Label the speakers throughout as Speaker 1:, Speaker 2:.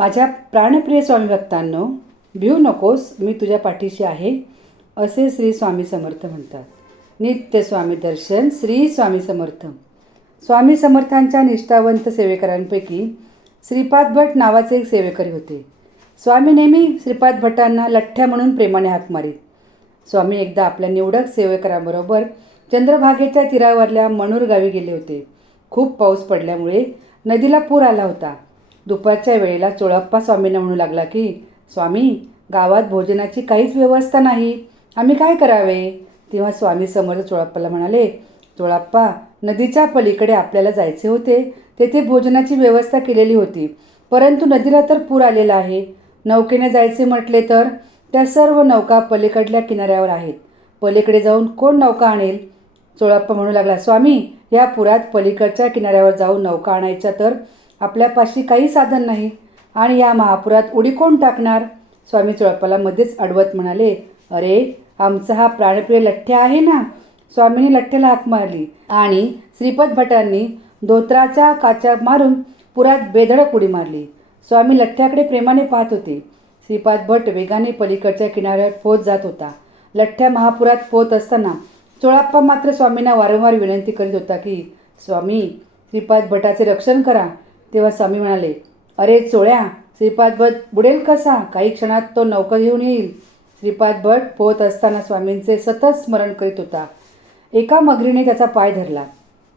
Speaker 1: माझ्या प्राणप्रिय स्वामी भक्तांनो भिऊ नकोस मी तुझ्या पाठीशी आहे असे श्री स्वामी समर्थ म्हणतात. नित्य स्वामी दर्शन श्री स्वामी समर्थ. स्वामी समर्थांच्या निष्ठावंत सेवेकरांपैकी श्रीपाद भट नावाचे एक सेवेकरी होते. स्वामी नेहमी श्रीपाद भटांना लठ्ठ्या म्हणून प्रेमाने हाक मारीत. स्वामी एकदा आपल्या निवडक सेवेकरांबरोबर चंद्रभागेच्या तीरावरल्या मनूर गावी गेले होते. खूप पाऊस पडल्यामुळे नदीला पूर आला होता. दुपारच्या वेळेला चोळप्पा स्वामींना म्हणू लागला की स्वामी गावात भोजनाची काहीच व्यवस्था नाही. आम्ही काय करावे? तेव्हा स्वामी समर्थ चोळाप्पाला म्हणाले चोळाप्पा नदीच्या पलीकडे आपल्याला जायचे होते. तेथे भोजनाची व्यवस्था केलेली होती. परंतु नदीला तर पूर आलेला आहे. नौकेने जायचे म्हटले तर त्या सर्व नौका पलीकडल्या किनाऱ्यावर आहेत. पलीकडे जाऊन कोण नौका आणेल? चोळाप्पा म्हणू लागला स्वामी या पुरात पलीकडच्या किनाऱ्यावर जाऊन नौका आणायच्या तर आपल्यापाशी काही साधन नाही. आणि या महापुरात उडी कोण टाकणार? स्वामी चोळाप्पाला मध्येच अडवत म्हणाले अरे आमचा हा प्राणप्रिय लठ्ठ्या आहे ना? स्वामींनी लठ्ठ्याला हाक मारली आणि श्रीपद भटांनी धोत्राच्या काच्या मारून पुरात बेधडक उडी मारली. स्वामी लठ्ठ्याकडे प्रेमाने पाहत होते. श्रीपाद भट वेगाने पलीकडच्या किनाऱ्यावर पोहोच जात होता. लठ्ठ्या महापुरात पोहत असताना चोळाप्पा मात्र स्वामींना वारंवार विनंती करीत होता की स्वामी श्रीपाद भटाचे रक्षण करा. तेव्हा स्वामी म्हणाले अरे चोळ्या श्रीपाद भट बुडेल कसा? काही क्षणात तो नौका घेऊन येईल. श्रीपाद भट पोहत असताना स्वामींचे सतत स्मरण करीत होता. एका मगरीने त्याचा पाय धरला.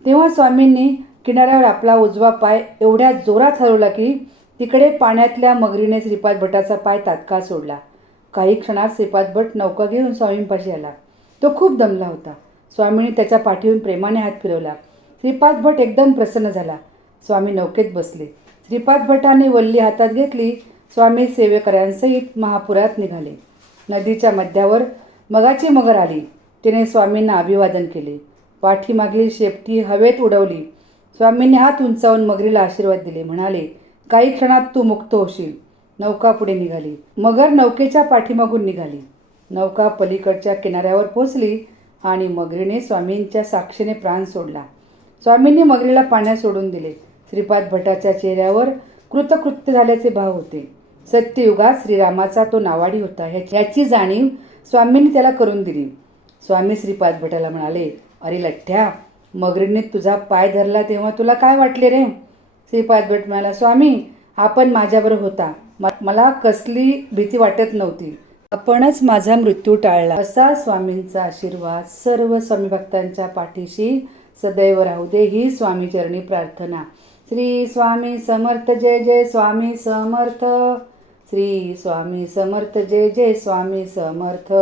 Speaker 1: तेव्हा स्वामींनी किनाऱ्यावर आपला उजवा पाय एवढ्या जोरात हलवला की तिकडे पाण्यातल्या मगरीने श्रीपाद भटाचा पाय तात्काळ सोडला. काही क्षणात श्रीपाद भट नौका घेऊन स्वामींपाशी आला. तो खूप दमला होता. स्वामींनी त्याच्या पाठीहून प्रेमाने हात फिरवला. श्रीपाद भट एकदम प्रसन्न झाला. स्वामी नौकेत बसले. श्रीपाद भटाने वल्ली हातात घेतली. स्वामी सेवेकऱ्यांसहित महापुरात निघाले. नदीच्या मध्यावर मगाची मगर आली. तिने स्वामींना अभिवादन केले. पाठीमागली शेपटी हवेत उडवली. स्वामींनी हात उंचावून मगरीला आशीर्वाद दिले. म्हणाले काही क्षणात तू मुक्त होशील. नौका पुढे निघाली. मगर नौकेच्या पाठीमागून निघाली. नौका पलीकडच्या किनाऱ्यावर पोचली आणि मगरीने स्वामींच्या साक्षीने प्राण सोडला. स्वामींनी मगरीला पाण्यात सोडून दिले. श्रीपाद भटाच्या चेहऱ्यावर कृतकृत्य झाल्याचे भाव होते. सत्ययुगात श्रीरामाचा तो नावाडी होता. ह्या- याची जाणीव स्वामींनी त्याला करून दिली. स्वामी श्रीपाद भटाला म्हणाले अरे लठ्ठ्या मगरीने तुझा पाय धरला तेव्हा तुला काय वाटले रे? श्रीपाद भट म्हणाला स्वामी आपण माझ्याबरोबर होता. म- मला कसली भीती वाटत नव्हती. आपणच माझा मृत्यू टाळला. असा स्वामींचा आशीर्वाद सर्व स्वामी भक्तांच्या पाठीशी सदैव राहू दे ही स्वामी चरणी प्रार्थना. श्री स्वामी समर्थ जय जय स्वामी समर्थ. श्री स्वामी समर्थ जय जय स्वामी समर्थ.